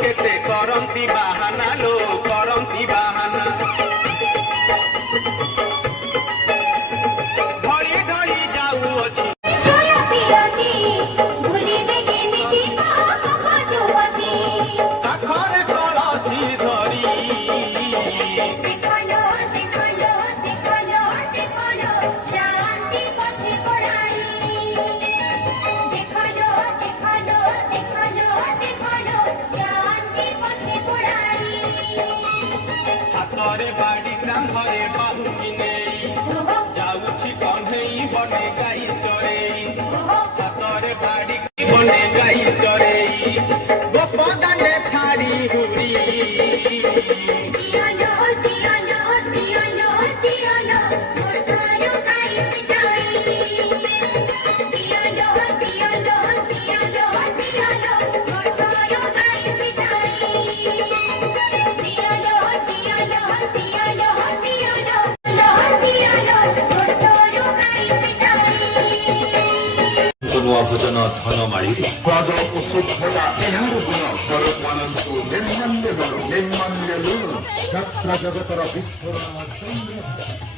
केते करंती बाहाना लो करंती बाहाना घड़ी घड़ी जाऊ अछि काखरे कलसी धरी हातरे बाड़ी कांधरे बाहुकी नेई जाउछि कन्हेई बने गाई चरेई हातरे बाड़ी बने गाई चरेई गोपदाने छाड़ी हुरी ভোজন ধন মারি পদ অসুখতা এହାର গুণ পরମାନନ୍ତୁ ନିର୍ମାଲ୍ୟ ନିର୍ମାଲ୍ୟ ଯାତ୍ରା ଜଗତର ବିସ୍ଫୋରଣ